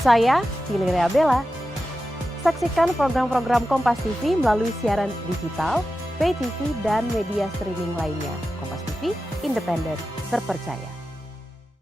Saya Valeria Bella. Saksikan program-program Kompas TV melalui siaran digital, pay TV, dan media streaming lainnya. Kompas TV, independen, terpercaya.